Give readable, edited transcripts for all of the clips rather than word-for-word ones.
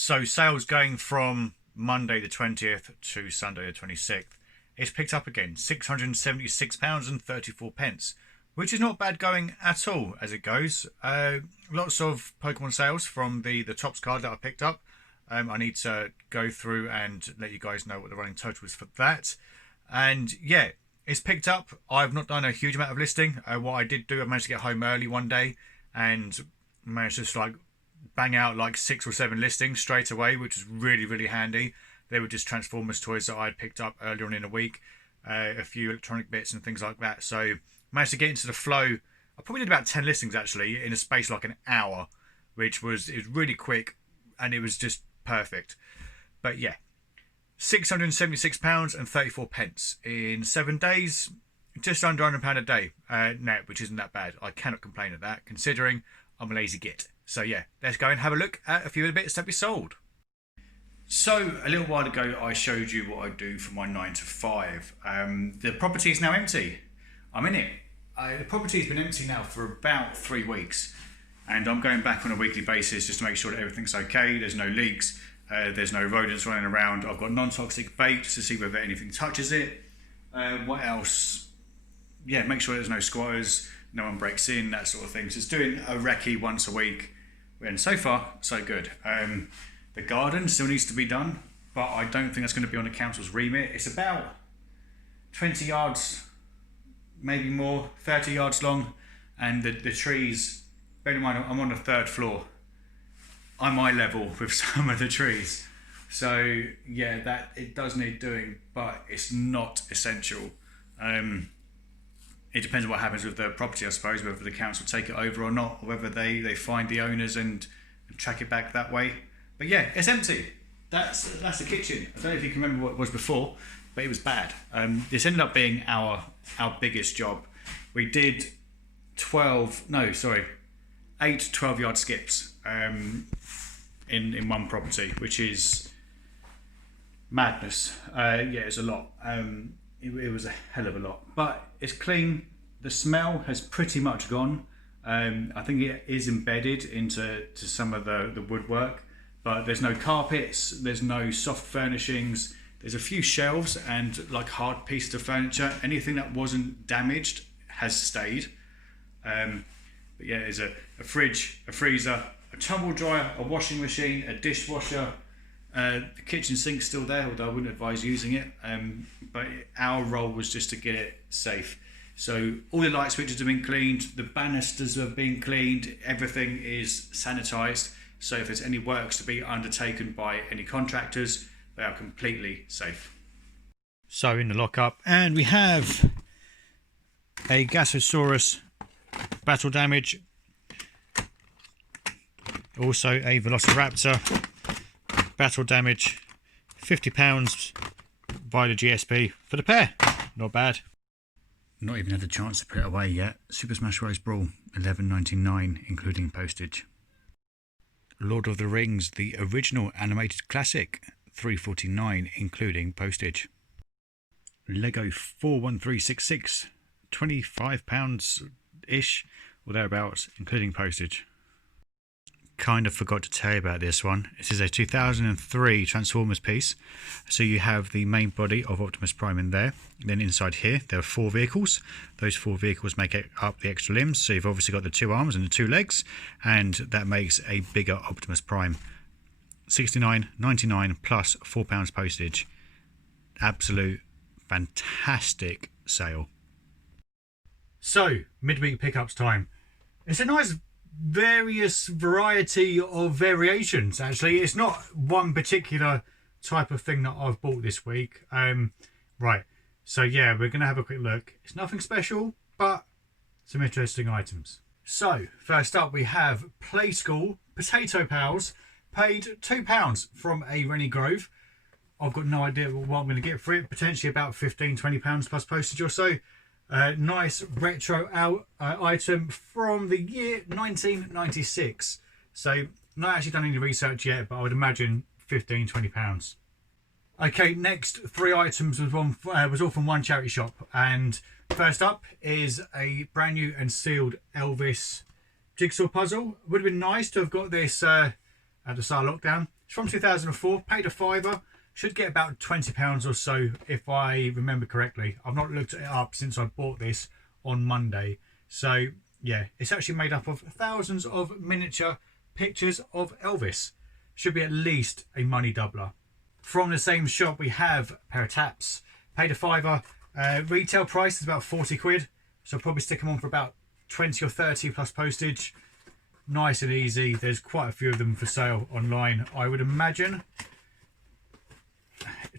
So sales going from Monday the 20th to Sunday the 26th. It's picked up again, £676.34, which is not bad going at all as it goes. Lots of Pokemon sales from the Topps card that I picked up. I need to go through and let you guys know what the running total is for that. And yeah, it's picked up. I've not done a huge amount of listing. What I did do, I managed to get home early one day and managed to just like bang out like 6 or 7 listings straight away, which was really, really handy. They were just Transformers toys that I'd picked up earlier on in the week, a few electronic bits and things like that. So managed to get into the flow. I probably did about 10 listings actually in a space like an hour, which was really quick and it was just perfect. But yeah, £676.34 in 7 days, just under £100 a day net, which isn't that bad. I cannot complain at that, considering I'm a lazy git. So yeah, let's go and have a look at a few of the bits that we sold. So a little while ago, I showed you what I do for my 9 to 5. The property is now empty. I'm in it. The property has been empty now for about 3 weeks, and I'm going back on a weekly basis just to make sure that everything's okay. There's no leaks. There's no rodents running around. I've got non-toxic bait to see whether anything touches it. What else? Yeah, make sure there's no squatters, no one breaks in, that sort of thing. So it's doing a recce once a week. And so far, so good. The garden still needs to be done, but I don't think that's going to be on the council's remit. It's about 20 yards, maybe more, 30 yards long. And the trees, bear in mind, I'm on the 3rd floor. I'm eye level with some of the trees. So yeah, that it does need doing, but it's not essential. It depends on what happens with the property, I suppose, whether the council take it over or not, or whether they find the owners and track it back that way. But yeah, it's empty. That's the kitchen. I don't know if you can remember what it was before, but it was bad. This ended up being our biggest job. We did 8 12-yard skips in one property, which is madness. Yeah, it's a lot. It was a hell of a lot, but it's clean. The smell has pretty much gone. I think it is embedded into some of the woodwork, but there's no carpets, there's no soft furnishings. There's a few shelves and like hard pieces of furniture. Anything that wasn't damaged has stayed. But yeah, there's a fridge, a freezer, a tumble dryer, a washing machine, a dishwasher. The kitchen sink's still there, although I wouldn't advise using it. But our role was just to get it safe. So all the light switches have been cleaned, the banisters have been cleaned, everything is sanitised. So if there's any works to be undertaken by any contractors, they are completely safe. So in the lockup, and we have a Gasosaurus battle damage, also a Velociraptor battle damage, £50 via the GSP for the pair. Not bad. Not even had the chance to put it away yet. Super Smash Bros. Brawl, £11.99 including postage. Lord of the Rings, the original animated classic, £3.49 including postage. Lego 41366, £25-ish or thereabouts including postage. Kind of forgot to tell you about this one. This is a 2003 Transformers piece. So you have the main body of Optimus Prime in there. Then inside here there are 4 vehicles. Those 4 vehicles make up the extra limbs. So you've obviously got the 2 arms and the 2 legs, and that makes a bigger Optimus Prime. $69.99 plus £4 postage. Absolute fantastic sale. So midweek pickups time. It's a nice variety of variations. Actually, it's not one particular type of thing that I've bought this week. Right, so yeah, we're gonna have a quick look. It's nothing special, but some interesting items. So first up we have Play School Potato Pals, paid £2 from a Rennie Grove. I've got no idea what I'm going to get for it, potentially about £15-20 plus postage or so. Nice retro item from the year 1996. So not actually done any research yet, but I would imagine £15-20. Okay, next 3 items was all from one charity shop, and first up is a brand new and sealed Elvis jigsaw puzzle. Would have been nice to have got this at the start of lockdown. It's from 2004, paid a fiver. Should get about £20 or so if I remember correctly. I've not looked it up since I bought this on Monday. So yeah, it's actually made up of thousands of miniature pictures of Elvis. Should be at least a money doubler. From the same shop we have a pair of taps. Paid a fiver. Retail price is about 40 quid. So I'll probably stick them on for about 20 or 30 plus postage. Nice and easy. There's quite a few of them for sale online, I would imagine.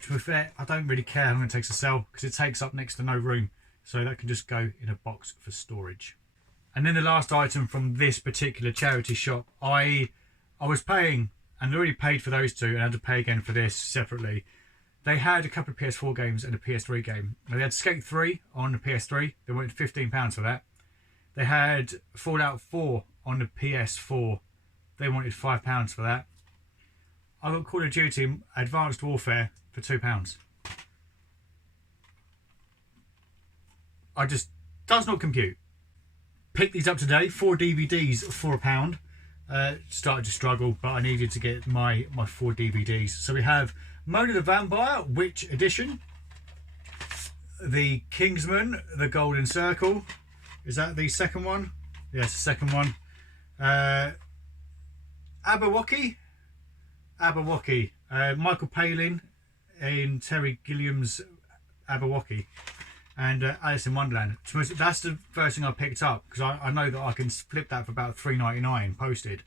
To be fair, I don't really care how long it takes to sell because it takes up next to no room. So that can just go in a box for storage. And then the last item from this particular charity shop, I was paying, and already paid for those two and had to pay again for this separately. They had a couple of PS4 games and a PS3 game. Now, they had Skate 3 on the PS3. They wanted £15 for that. They had Fallout 4 on the PS4. They wanted £5 for that. I got Call of Duty Advanced Warfare for £2. I just does not compute. Picked these up today, 4 DVDs for £1. Started to struggle, but I needed to get my 4 DVDs. So we have Mona the Vampire, Witch Edition, the Kingsman, the Golden Circle. Is that the second one? Yes, the second one. Abawaki, Michael Palin in Terry Gilliam's Abawaki, and Alice in Wonderland. That's the first thing I picked up because I know that I can flip that for about $3.99 posted,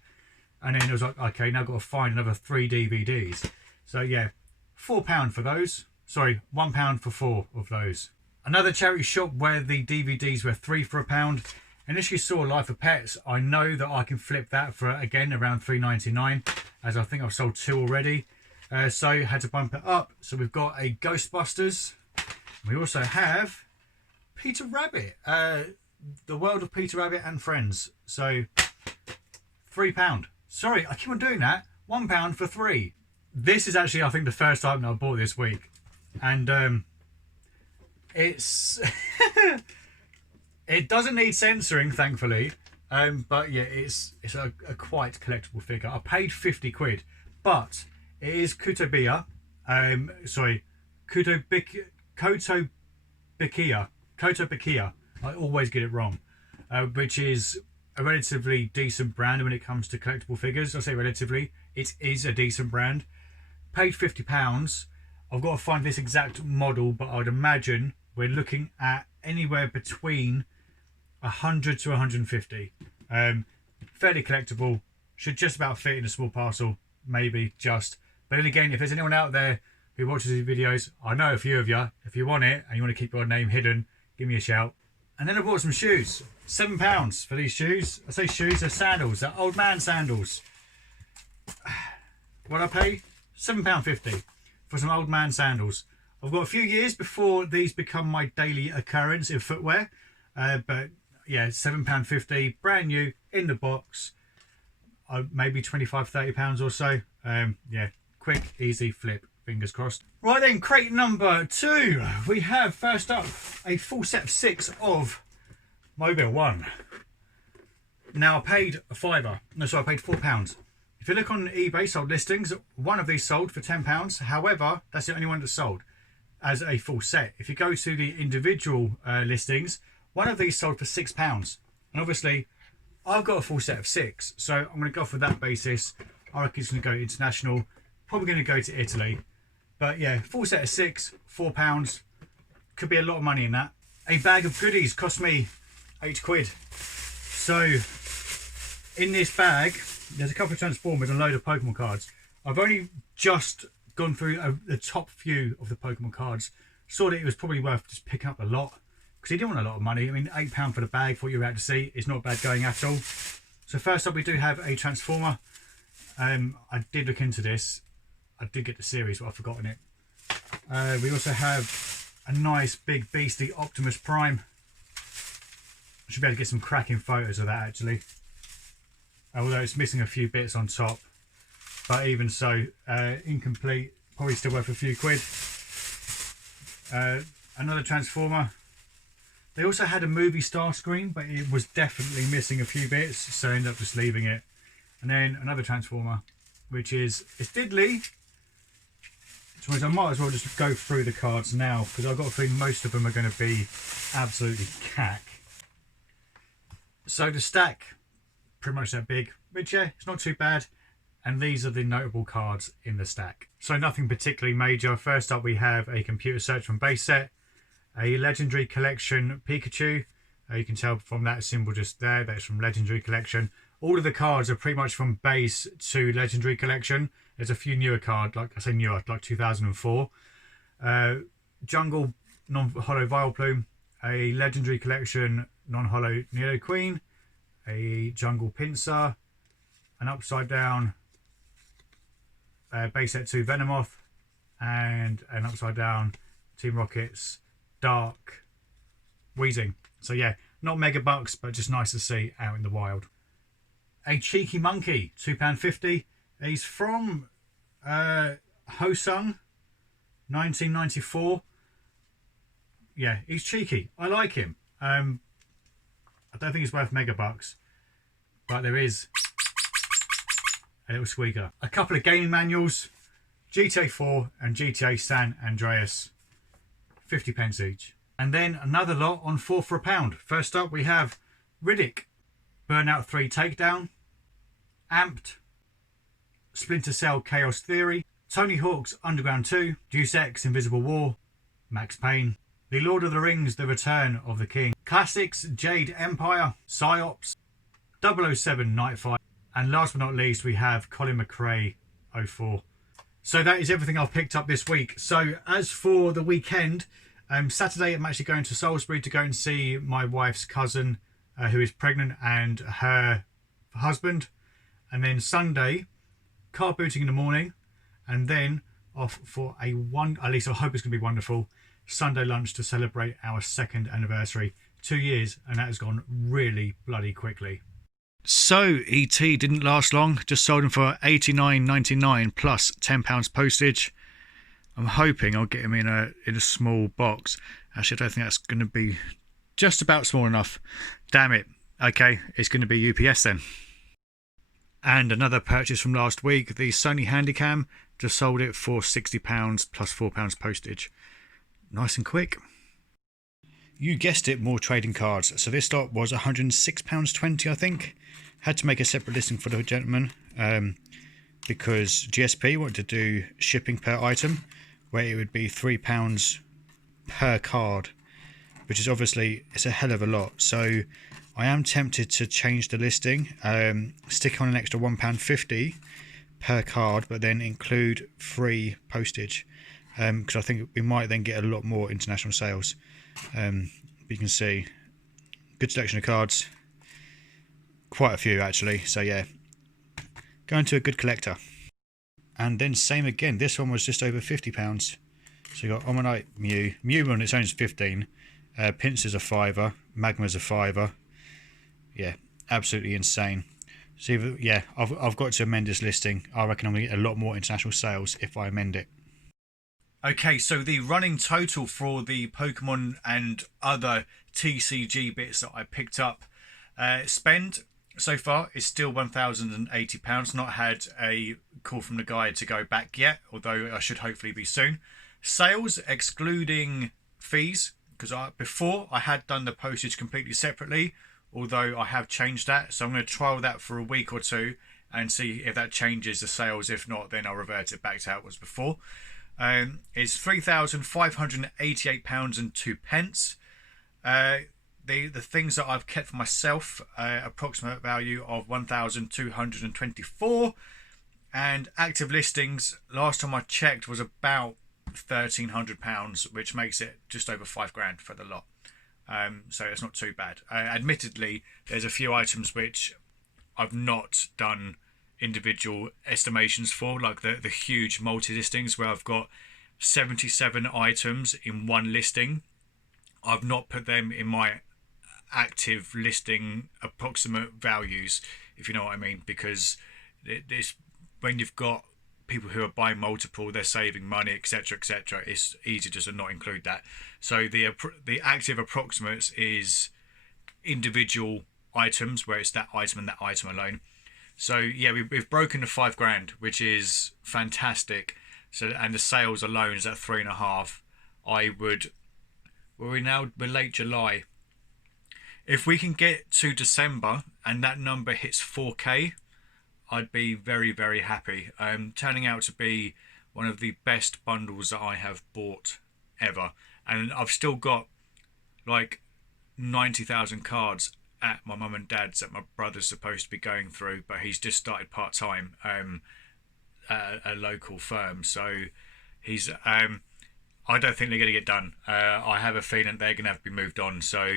and then it was like, okay, now I've got to find another 3 DVDs. So yeah, £4 for those. Sorry, £1 for 4 of those. Another charity shop where the DVDs were 3 for £1. Initially saw Life of Pets. I know that I can flip that for, again, around $3.99, as I think I've sold 2 already. So had to bump it up. So we've got a Ghostbusters. We also have Peter Rabbit, The World of Peter Rabbit and Friends. So £3. Sorry, I keep on doing that. £1 for 3. This is actually, I think, the first time that I bought this week, and it's it doesn't need censoring, thankfully. But yeah, it's a quite collectible figure. I paid 50 quid, but it is Kotobukiya. Kotobukiya. I always get it wrong. Which is a relatively decent brand when it comes to collectible figures. I say relatively. It is a decent brand. Paid £50. I've got to find this exact model, but I would imagine we're looking at anywhere between 100 to 150. Fairly collectible. Should just about fit in a small parcel, maybe just. But then again, if there's anyone out there who watches these videos, I know a few of you. If you want it and you want to keep your name hidden, give me a shout. And then I bought some shoes. £7 for these shoes. I say shoes, they're sandals. They're old man sandals. What I pay? £7.50 for some old man sandals. I've got a few years before these become my daily occurrence in footwear. But yeah, £7.50, brand new, in the box. Maybe £25-30 or so. Yeah, quick, easy flip. Fingers crossed. Right then, crate number 2. We have first up a full set of 6 of Mobile 1. Now I paid a fiver. No, sorry, I paid £4. If you look on eBay sold listings, one of these sold for £10. However, that's the only one that's sold as a full set. If you go to the individual listings, one of these sold for £6. And obviously, I've got a full set of 6. So I'm going to go for that basis. I reckon it's going to go international. Probably going to go to Italy. But yeah, full set of 6, £4. Could be a lot of money in that. A bag of goodies cost me 8 quid. So in this bag, there's a couple of Transformers and a load of Pokemon cards. I've only just gone through the top few of the Pokemon cards. Saw that it was probably worth just picking up a lot, because you didn't want a lot of money. I mean, £8 for the bag for what you're about to see is not bad going at all. So first up, we do have a Transformer. I did look into this. I did get the series, but I've forgotten it. We also have a nice big beastie Optimus Prime. I should be able to get some cracking photos of that actually. Although it's missing a few bits on top. But even so, incomplete. Probably still worth a few quid. Another Transformer. They also had a movie star screen, but it was definitely missing a few bits, so I ended up just leaving it. And then another Transformer. which is it's diddly. So I might as well just go through the cards now because I've got a feeling most of them are going to be absolutely cack. So the stack, pretty much that big, which yeah, it's not too bad. And these are the notable cards in the stack. So nothing particularly major. First up we have a computer search from base set, a legendary collection Pikachu. You can tell from that symbol just there that's from legendary collection. All of the cards are pretty much from base to legendary collection. There's a few newer cards, like I say newer, like 2004. Jungle non-hollow Vileplume, a legendary collection non-hollow Nidoqueen, a jungle Pinsir, an upside down base set 2 Venomoth, and an upside down Team Rocket's Dark Weezing. So yeah, not mega bucks, but just nice to see out in the wild. A cheeky monkey, £2.50. He's from Hosung, 1994. Yeah, he's cheeky. I like him. I don't think it's worth mega bucks, but there is a little squeaker. A couple of gaming manuals, GTA 4 and GTA San Andreas, 50p each. And then another lot on 4 for £1. First up we have Riddick, Burnout 3 Takedown, Amped, Splinter Cell Chaos Theory, Tony Hawk's Underground 2, Deus Ex Invisible War, Max Payne, The Lord of the Rings The Return of the King, Classics Jade Empire, Psyops, 007 Nightfire, and last but not least we have Colin McRae 04. So that is everything I've picked up this week. So as for the weekend, Saturday I'm actually going to Salisbury to go and see my wife's cousin who is pregnant and her husband. And then Sunday, car booting in the morning, and then off for at least I hope it's going to be wonderful, Sunday lunch to celebrate our 2nd anniversary. 2 years, and that has gone really bloody quickly. So ET didn't last long, just sold him for $89.99 plus £10 postage. I'm hoping I'll get him in a small box. Actually, I don't think that's going to be just about small enough. Damn it. Okay, it's going to be UPS then. And another purchase from last week, the Sony Handycam, just sold it for £60 plus £4 postage. Nice and quick. You guessed it, more trading cards. So this lot was £106.20, I think. Had to make a separate listing for the gentleman because GSP wanted to do shipping per item, where it would be £3 per card, which is obviously, it's a hell of a lot. So I am tempted to change the listing, stick on an extra £1.50 per card, but then include free postage, because I think we might then get a lot more international sales. You can see good selection of cards, quite a few actually. So yeah, going to a good collector. And then same again, this one was just over £50. So you got Omanite Mew on its own is 15, Pinsir's a £5, Magma's a £5. Yeah, absolutely insane. So yeah, I've got to amend this listing. I reckon I'm going to get a lot more international sales if I amend it. Okay, so the running total for the Pokemon and other TCG bits that I picked up, spend so far is still £1,080. Not had a call from the guide to go back yet, although I should hopefully be soon. Sales excluding fees, because before I had done the postage completely separately, although I have changed that. So I'm going to trial that for a week or two and see if that changes the sales. If not, then I'll revert it back to how it was before. Is £3,588 and 2p. The things that I've kept for myself, approximate value of 1,224, and active listings last time I checked was about £1,300, which makes it just over £5,000 for the lot. So it's not too bad. Admittedly, there's a few items which I've not done individual estimations for, like the huge multi-listings where I've got 77 items in one listing. I've not put them in my active listing approximate values, if you know what I mean, because it's when you've got people who are buying multiple, they're saving money, etc., etc. It's easy just to not include that. So the active approximates is individual items where it's that item and that item alone. So yeah, we've broken the 5 grand, which is fantastic. So, and the sales alone is at 3.5. I would. We're late July. If we can get to December and that number hits 4K, I'd be very, very happy. Turning out to be one of the best bundles that I have bought ever, and I've still got like 90,000 cards at my mum and dad's that my brother's supposed to be going through, but he's just started part time at a local firm, so he's I don't think they're going to get done. I have a feeling they're going to have to be moved on, so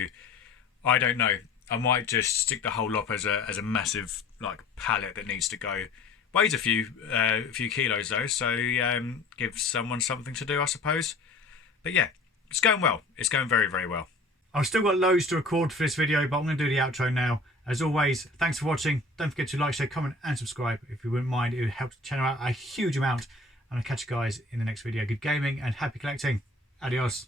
I don't know. I might just stick the whole lot as a massive like pallet that needs to go. Weighs a few kilos though, so give someone something to do, I suppose. But yeah, it's going well. It's going very, very well. I've still got loads to record for this video, but I'm going to do the outro now. As always, thanks for watching. Don't forget to like, share, comment and subscribe if you wouldn't mind. It would help the channel out a huge amount. And I'll catch you guys in the next video. Good gaming and happy collecting. Adios.